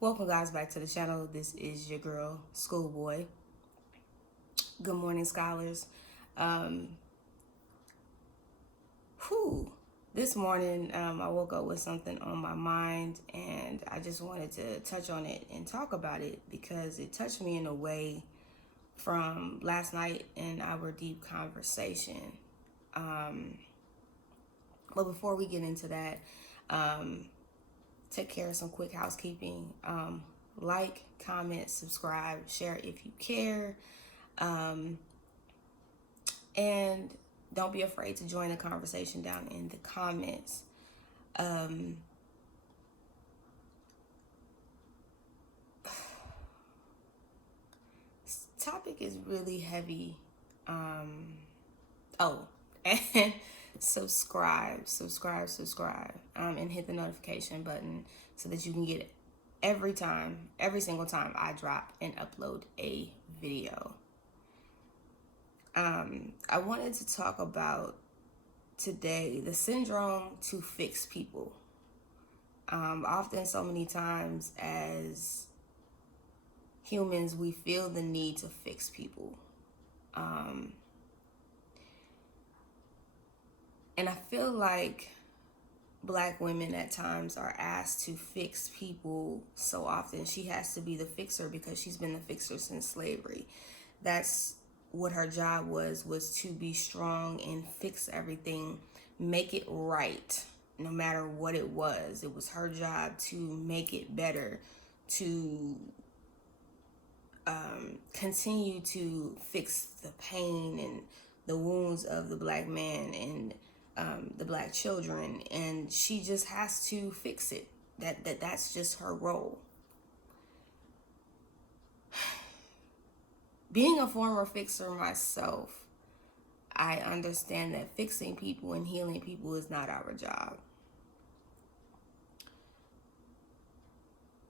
Welcome guys back to the channel. This is your girl, Schoolboy. Good morning, scholars. Um, this morning I woke up with something on my mind and I just wanted to touch on it and talk about it because it touched me in a way from last night in our deep conversation. But before we get into that, take care of some quick housekeeping. Like, comment, subscribe, share if you care. And don't be afraid to join the conversation down in the comments. This topic is really heavy. Oh, and subscribe, and hit the notification button so that you can get it every single time I drop and upload a video. I wanted to talk about today the syndrome to fix people. Often, so many times as humans, we feel the need to fix people. And I feel like Black women at times are asked to fix people so often. She has to be the fixer because she's been the fixer since slavery. That's what her job was to be strong and fix everything, make it right, no matter what it was. It was her job to make it better, to continue to fix the pain and the wounds of the Black man and the Black children, and she just has to fix it. That's just her role. Being a former fixer myself, I understand that fixing people and healing people is not our job.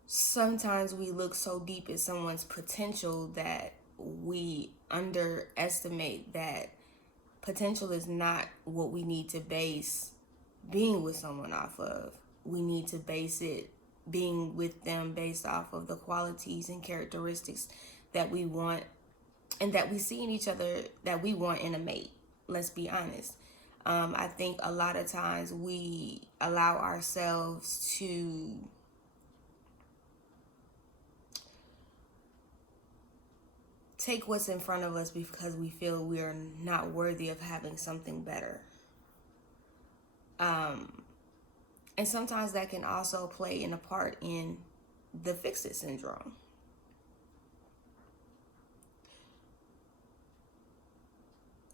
Sometimes we look so deep at someone's potential that we underestimate that potential is not what we need to base being with someone off of. We need to base it being with them based off of the qualities and characteristics that we want and that we see in each other, that we want in a mate. Let's be honest. I think a lot of times we allow ourselves to take what's in front of us because we feel we are not worthy of having something better. And sometimes that can also play in a part in the fix-it syndrome.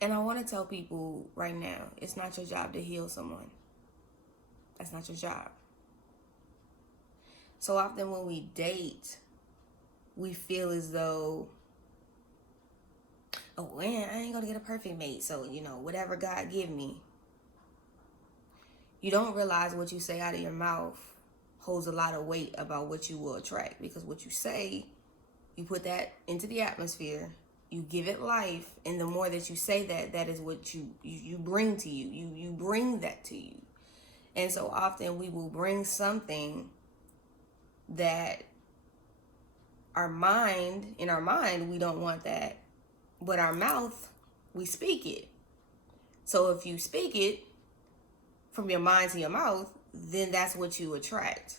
And I want to tell people right now, it's not your job to heal someone. That's not your job. So often when we date, we feel as though, oh man, I ain't gonna get a perfect mate, so whatever God give me. You don't realize what you say out of your mouth holds a lot of weight about what you will attract, because what you say, you put that into the atmosphere, you give it life, and the more that you say that is what you bring to you. You bring that to you. And so often we will bring something that in our mind, we don't want that, but our mouth, we speak it. So if you speak it from your mind to your mouth, then that's what you attract.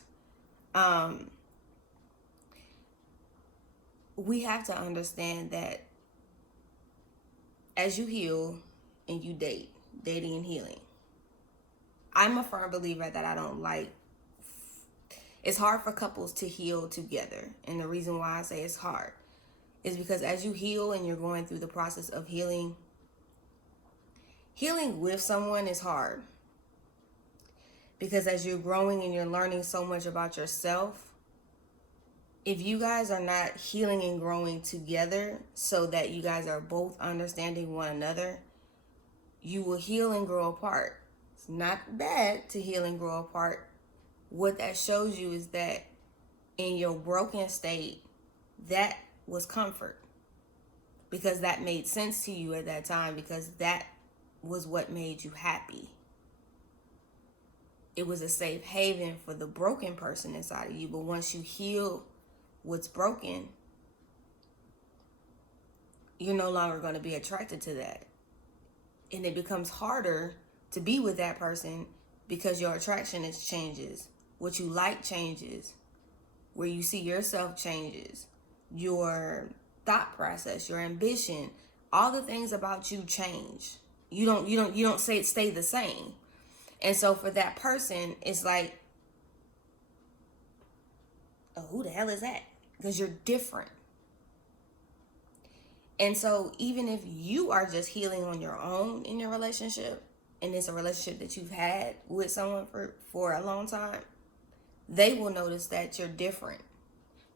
We have to understand that as you heal and you dating and healing, I'm a firm believer that it's hard for couples to heal together. And the reason why I say it's hard is because as you heal and you're going through the process of healing with someone is hard. Because as you're growing and you're learning so much about yourself, if you guys are not healing and growing together so that you guys are both understanding one another, you will heal and grow apart. It's not bad to heal and grow apart. What that shows you is that in your broken state, that was comfort. Because that made sense to you at that time, because that was what made you happy. it was a safe haven for the broken person inside of you. But once you heal what's broken, you're no longer going to be attracted to that. And it becomes harder to be with that person because your attraction changes. What you like changes. Where you see yourself changes. Your thought process, your ambition, all the things about you change. You don't say it stay the same. And so for that person, it's like, oh, who the hell is that? Because you're different. And so even if you are just healing on your own in your relationship, and it's a relationship that you've had with someone for a long time, they will notice that you're different.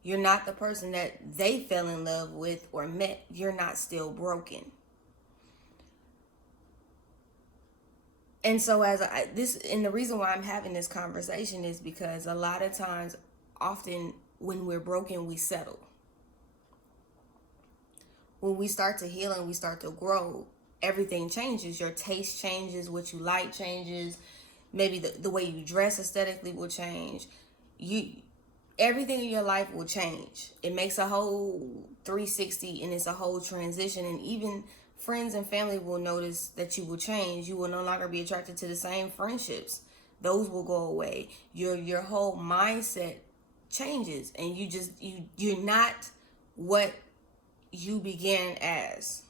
You're not the person that they fell in love with or met. You're not still broken. And so and the reason why I'm having this conversation is because a lot of times, often when we're broken, we settle. When we start to heal and we start to grow, everything changes. Your taste changes, what you like changes. Maybe the way you dress aesthetically will change. Everything in your life will change. It makes a whole 360, and it's a whole transition. And even friends and family will notice that you will change. You will no longer be attracted to the same friendships. Those will go away. Your whole mindset changes, and you're not what you began as.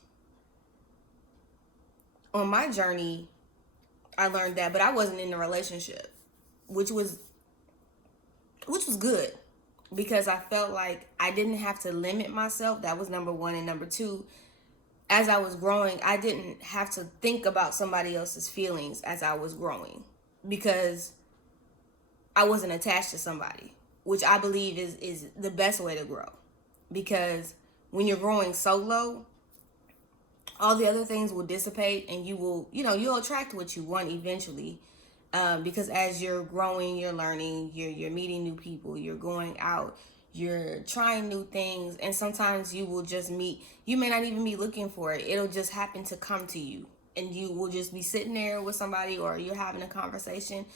On my journey, I learned that, but I wasn't in a relationship, which was good, because I felt like I didn't have to limit myself. That was number one. And number two, as I was growing, I didn't have to think about somebody else's feelings as I was growing, because I wasn't attached to somebody, which I believe is the best way to grow. Because when you're growing solo, all the other things will dissipate, and you'll attract what you want eventually. Because as you're growing, you're learning, you're meeting new people, you're going out, you're trying new things, and sometimes you will just you may not even be looking for it. It'll just happen to come to you, and you will just be sitting there with somebody, or you're having a conversation.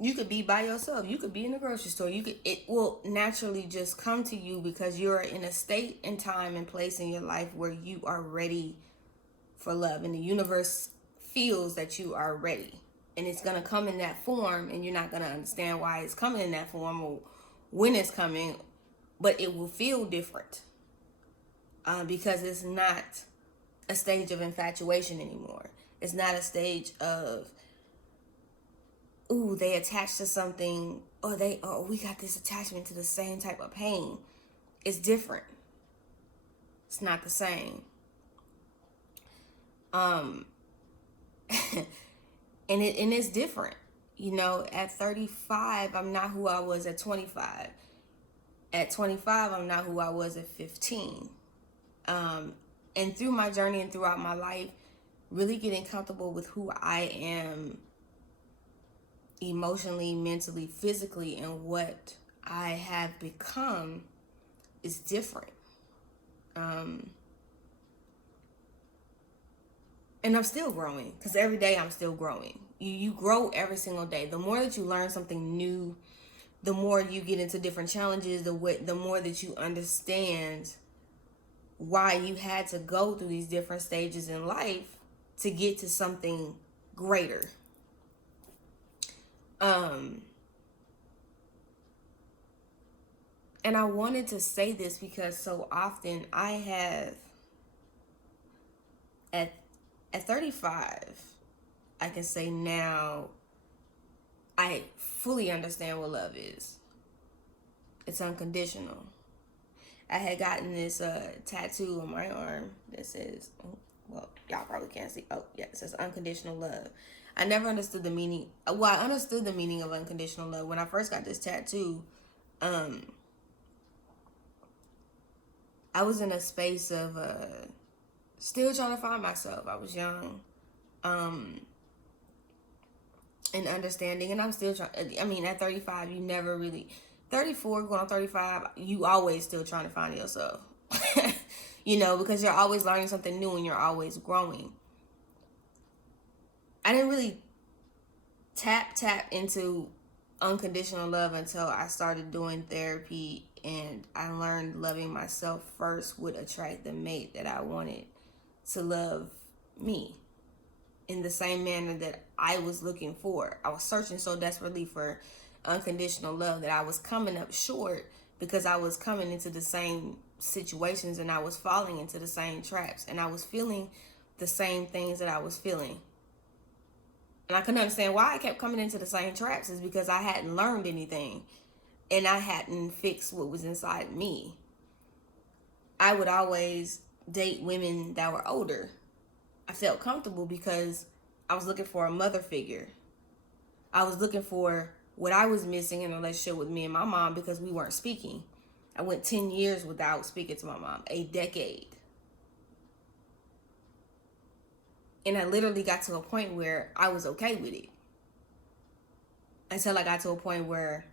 You could be by yourself. You could be in the grocery store. It will naturally just come to you because you're in a state and time and place in your life where you are ready for love, and the universe feels that you are ready. And it's going to come in that form, and you're not going to understand why it's coming in that form or when it's coming, but it will feel different because it's not a stage of infatuation anymore. It's not a stage of, ooh, they attached to something, or we got this attachment to the same type of pain. It's different. It's not the same. And it's different. At 35, I'm not who I was at 25. At 25, I'm not who I was at 15. And through my journey and throughout my life, really getting comfortable with who I am emotionally, mentally, physically, and what I have become is different. And I'm still growing, because every day I'm still growing. You grow every single day. The more that you learn something new, the more you get into different challenges, the more that you understand why you had to go through these different stages in life to get to something greater. And I wanted to say this because so often I have, at 35, I can say now, I fully understand what love is. It's unconditional. I had gotten this tattoo on my arm that says, well, y'all probably can't see. Oh, yeah, it says unconditional love. I never understood the meaning. Well, I understood the meaning of unconditional love when I first got this tattoo. I was in a space of still trying to find myself. I was young, and understanding, and I'm still trying. I mean, at 35, you never really, 34 going on 35, you always still trying to find yourself. Because you're always learning something new and you're always growing. I didn't really tap into unconditional love until I started doing therapy, and I learned loving myself first would attract the mate that I wanted to love me in the same manner that I was looking for. I was searching so desperately for unconditional love that I was coming up short because I was coming into the same situations and I was falling into the same traps and I was feeling the same things that I was feeling. And I couldn't understand why I kept coming into the same traps is because I hadn't learned anything and I hadn't fixed what was inside me. I would always date women that were older. I felt comfortable because I was looking for a mother figure. I was looking for what I was missing in a relationship with me and my mom because we weren't speaking. I went 10 years without speaking to my mom, a decade. And I literally got to a point where I was okay with it. Until I got to a point where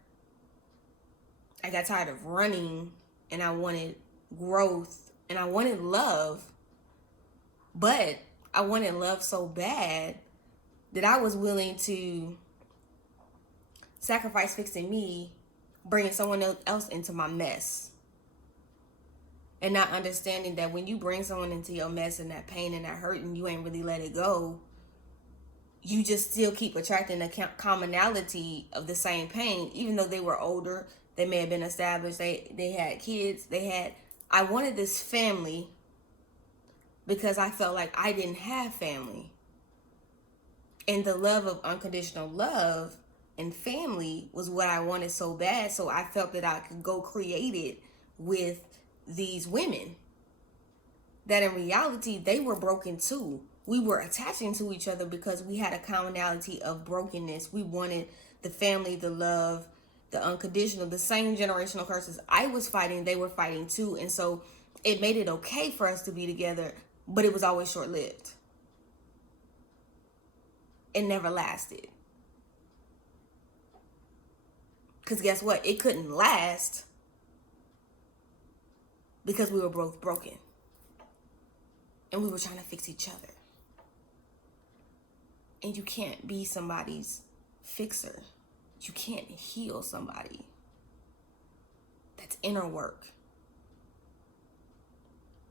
I got tired of running and I wanted growth and I wanted love. But I wanted love so bad that I was willing to sacrifice fixing me, bringing someone else into my mess. And not understanding that when you bring someone into your mess and that pain and that hurt and you ain't really let it go, you just still keep attracting the commonality of the same pain. Even though they were older, they may have been established, they had kids, I wanted this family because I felt like I didn't have family. And the love of unconditional love and family was what I wanted so bad. So I felt that I could go create it with these women. That in reality, they were broken too. We were attaching to each other because we had a commonality of brokenness. We wanted the family, the love, the unconditional, the same generational curses I was fighting, they were fighting too. And so it made it okay for us to be together, but it was always short-lived. It never lasted. Because guess what? It couldn't last because we were both broken. And we were trying to fix each other. And you can't be somebody's fixer. You can't heal somebody. That's inner work.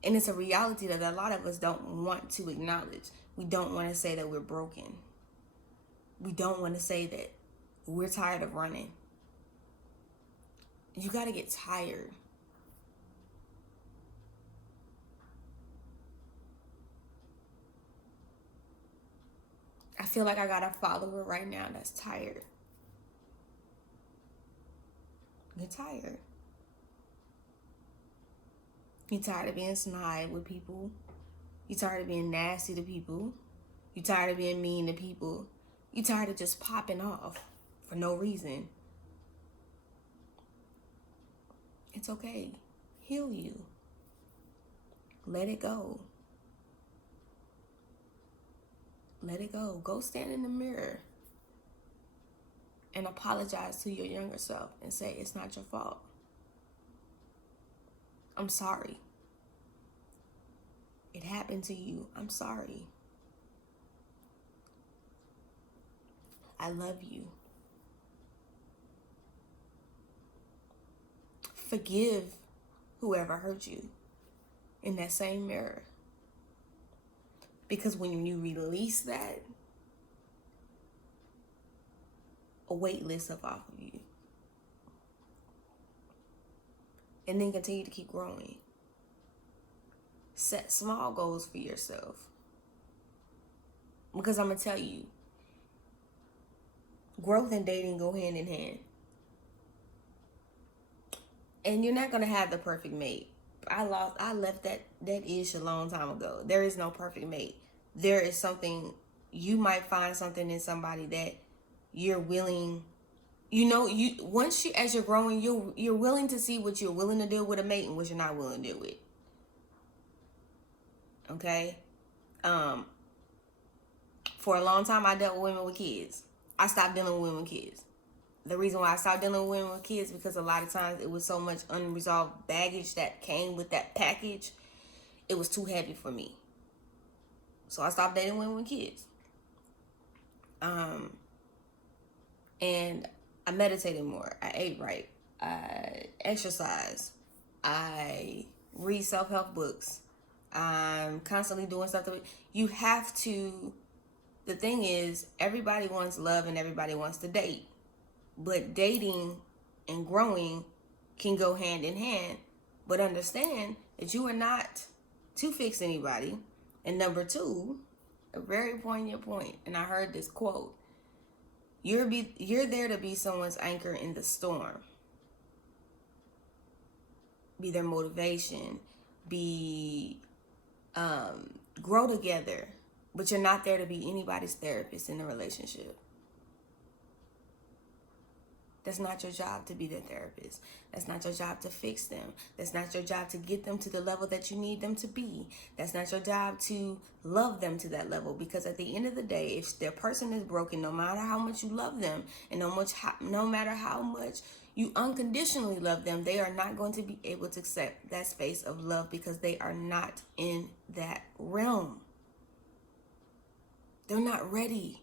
And it's a reality that a lot of us don't want to acknowledge. We don't want to say that we're broken. We don't want to say that we're tired of running. You got to get tired. I feel like I got a follower right now that's tired. You're tired. You're tired of being snide with people. You're tired of being nasty to people. You're tired of being mean to people. You're tired of just popping off for no reason. It's okay. Heal you. Let it go. Let it go. Go stand in the mirror and apologize to your younger self and say, it's not your fault. I'm sorry. It happened to you. I'm sorry. I love you. Forgive whoever hurt you in that same mirror. Because when you release that, a weight lifts up off of you. And then continue to keep growing. Set small goals for yourself. Because I'm going to tell you, growth and dating go hand in hand. And you're not going to have the perfect mate. I left that ish a long time ago. There is no perfect mate. There is something, you might find something in somebody that you're willing, as you're growing, you're willing to see what you're willing to deal with a mate and what you're not willing to deal with. Okay? For a long time, I dealt with women with kids. I stopped dealing with women with kids. The reason why I stopped dealing with women with kids because a lot of times it was so much unresolved baggage that came with that package. It was too heavy for me. So I stopped dating women with kids. And I meditated more. I ate right. I exercise. I read self-help books. I'm constantly doing stuff. You have to. The thing is, everybody wants love and everybody wants to date. But dating and growing can go hand in hand. But understand that you are not to fix anybody. And number two, a very poignant point, and I heard this quote: you're there to be someone's anchor in the storm. Be their motivation, be grow together, but you're not there to be anybody's therapist in the relationship. That's not your job to be their therapist. That's not your job to fix them. That's not your job to get them to the level that you need them to be. That's not your job to love them to that level, because at the end of the day, if their person is broken, no matter how much you love them and no matter how much you unconditionally love them, they are not going to be able to accept that space of love because they are not in that realm. They're not ready.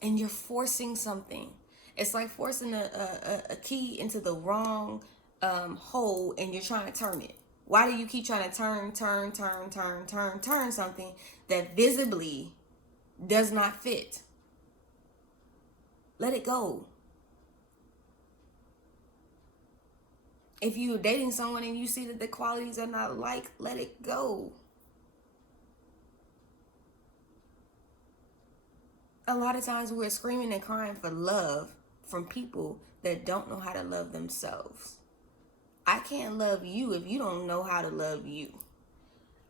And you're forcing something. It's like forcing a key into the wrong hole, and you're trying to turn it. Why do you keep trying to turn something that visibly does not fit? Let it go. If you're dating someone and you see that the qualities are not alike, let it go. A lot of times we're screaming and crying for love from people that don't know how to love themselves. I can't love you if you don't know how to love you.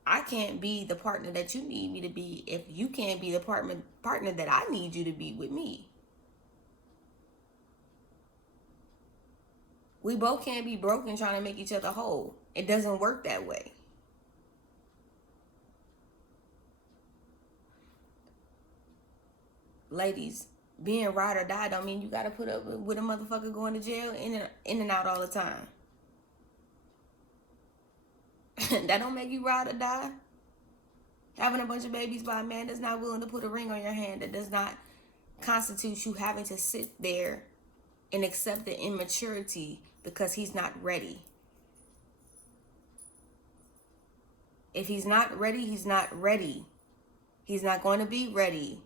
I can't be the partner that you need me to be if you can't be the partner that I need you to be with me. We both can't be broken trying to make each other whole. It doesn't work that way. Ladies, being ride or die don't mean you gotta put up with a motherfucker going to jail in and out all the time. That don't make you ride or die. Having a bunch of babies by a man that's not willing to put a ring on your hand, that does not constitute you having to sit there and accept the immaturity because he's not ready. If he's not ready, he's not ready. He's not going to be ready.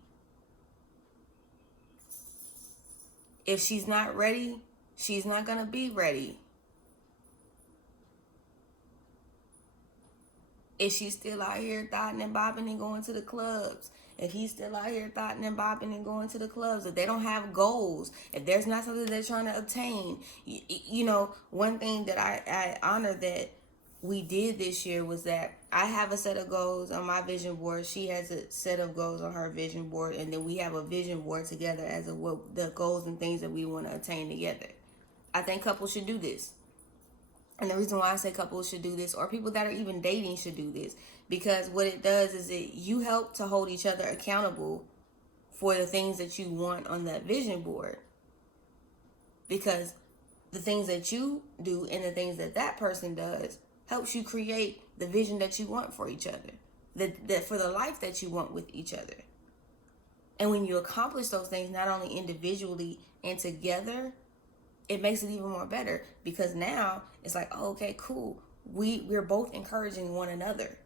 If she's not ready, she's not going to be ready. If she's still out here thotting and bopping and going to the clubs, if he's still out here thotting and bopping and going to the clubs, if they don't have goals, if there's not something they're trying to obtain, you know, one thing that I honor that we did this year was that I have a set of goals on my vision board. She has a set of goals on her vision board. And then we have a vision board together as of what the goals and things that we want to attain together. I think couples should do this. And the reason why I say couples should do this, or people that are even dating should do this, because what it does is you help to hold each other accountable for the things that you want on that vision board. Because the things that you do and the things that that person does helps you create the vision that you want for each other, for the life that you want with each other. And when you accomplish those things, not only individually and together, it makes it even more better, because now it's like, oh, okay, cool. We're both encouraging one another.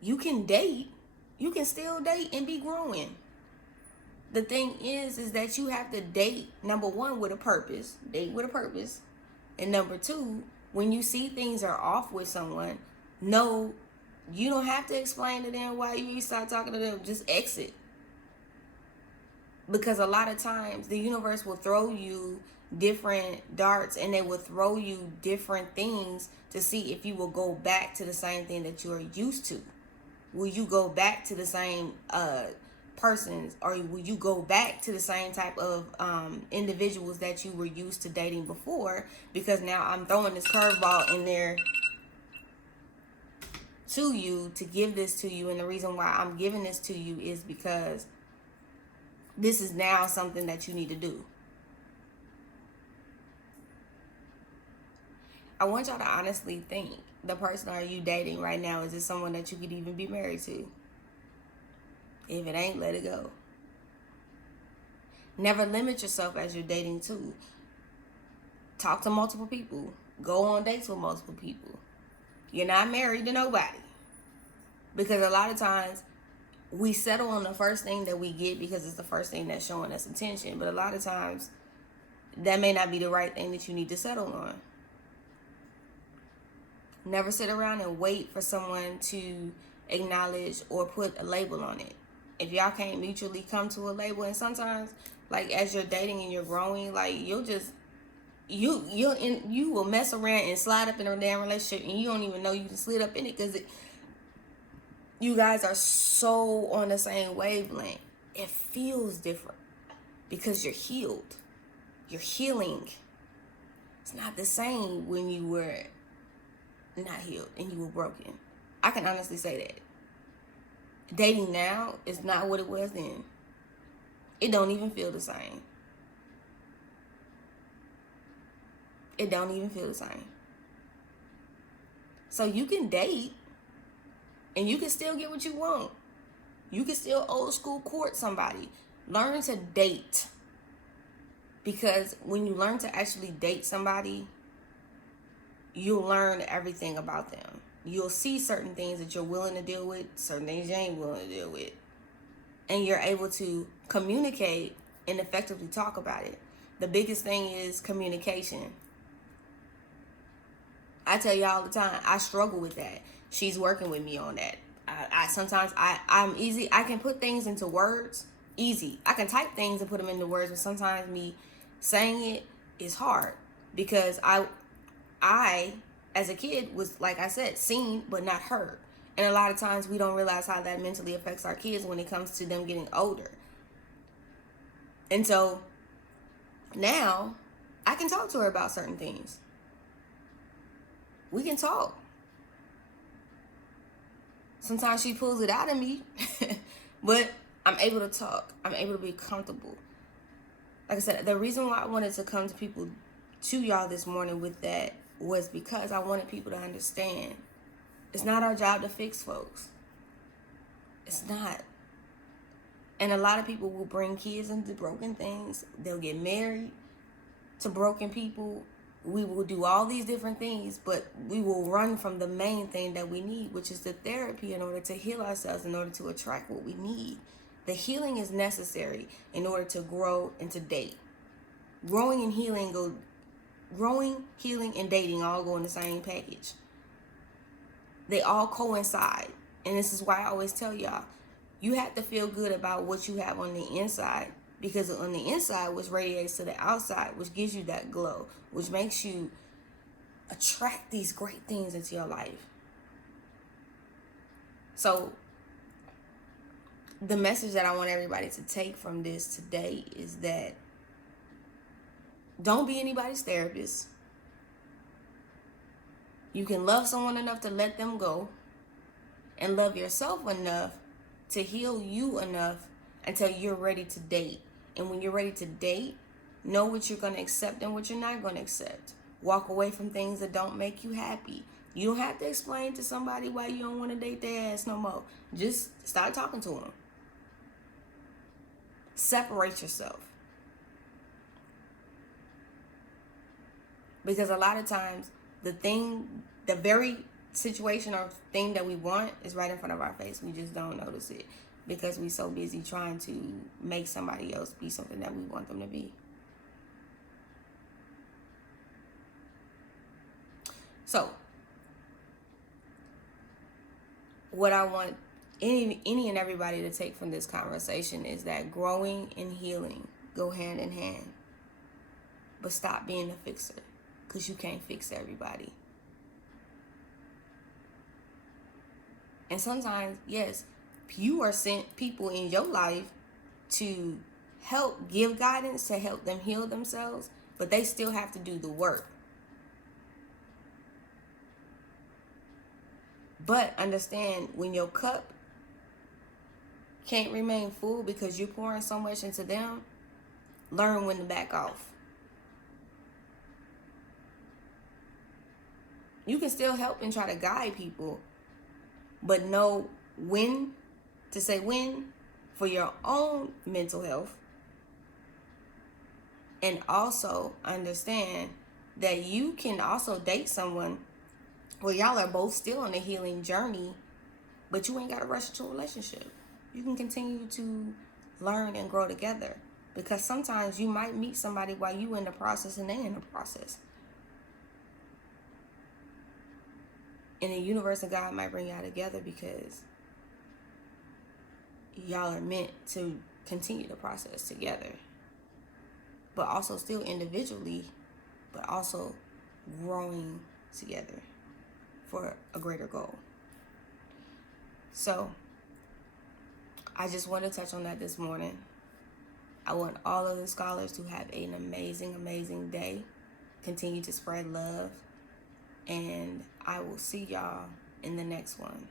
You can date. You can still date and be growing. The thing is that you have to date, number one, with a purpose. Date with a purpose. And number two, when you see things are off with someone, no, you don't have to explain to them why you start talking to them. Just exit. Because a lot of times the universe will throw you different darts, and they will throw you different things to see if you will go back to the same thing that you are used to. Will you go back to the same persons, or will you go back to the same type of individuals that you were used to dating before? Because now I'm throwing this curveball in there to you to give this to you. And the reason why I'm giving this to you is because this is now something that you need to do. I want y'all to honestly think, the person are you dating right now, is it someone that you could even be married to? If it ain't, let it go. Never limit yourself as you're dating too. Talk to multiple people. Go on dates with multiple people. You're not married to nobody. Because a lot of times we settle on the first thing that we get because it's the first thing that's showing us attention. But a lot of times that may not be the right thing that you need to settle on. Never sit around and wait for someone to acknowledge or put a label on it. If y'all can't mutually come to a label, and sometimes, like, as you're dating and you're growing, like, you will mess around and slide up in a damn relationship and you don't even know you can slid up in it because you guys are so on the same wavelength. It feels different because you're healed. You're healing. It's not the same when you were not healed and you were broken. I can honestly say that. Dating now is not what it was then. It don't even feel the same. It don't even feel the same. So you can date and you can still get what you want. You can still old school court somebody. Learn to date. Because when you learn to actually date somebody, you'll learn everything about them. You'll see certain things that you're willing to deal with, certain things you ain't willing to deal with. And you're able to communicate and effectively talk about it. The biggest thing is communication. I tell you all the time, I struggle with that. She's working with me on that. I'm easy. I can put things into words easy. I can type things and put them into words, but sometimes me saying it is hard because I as a kid was, like I said, seen but not heard. And a lot of times we don't realize how that mentally affects our kids when it comes to them getting older. And so now I can talk to her about certain things. We can talk. Sometimes she pulls it out of me, but I'm able to talk. I'm able to be comfortable. Like I said, the reason why I wanted to come to y'all this morning with that was because I wanted people to understand it's not our job to fix folks. It's not. And a lot of people will bring kids into broken things. They'll get married to broken people. We will do all these different things, but we will run from the main thing that we need, which is the therapy in order to heal ourselves, in order to attract what we need. The healing is necessary in order to grow and to date. Growing, healing, and dating all go in the same package. They all coincide. And this is why I always tell y'all, you have to feel good about what you have on the inside, because on the inside, which radiates to the outside, which gives you that glow, which makes you attract these great things into your life. So the message that I want everybody to take from this today is that don't be anybody's therapist. You can love someone enough to let them go, and love yourself enough to heal you enough until you're ready to date. And when you're ready to date, know what you're going to accept and what you're not going to accept. Walk away from things that don't make you happy. You don't have to explain to somebody why you don't want to date their ass no more. Just start talking to them. Separate yourself. Because a lot of times, the very situation or thing that we want is right in front of our face. We just don't notice it because we're so busy trying to make somebody else be something that we want them to be. So, what I want any and everybody to take from this conversation is that growing and healing go hand in hand. But stop being a fixer, because you can't fix everybody. And sometimes, yes, you are sent people in your life to help give guidance, to help them heal themselves, but they still have to do the work. But understand, when your cup can't remain full because you're pouring so much into them, learn when to back off. You can still help and try to guide people, but know when to say when for your own mental health And also understand that you can also date someone where y'all are both still on a healing journey, but you ain't got to rush into a relationship. You can continue to learn and grow together, because sometimes you might meet somebody while you in the process and they in the process. And the universe and God might bring y'all together because y'all are meant to continue the process together, but also still individually, but also growing together for a greater goal. So I just want to touch on that this morning. I want all of the scholars to have an amazing, amazing day. Continue to spread love. And I will see y'all in the next one.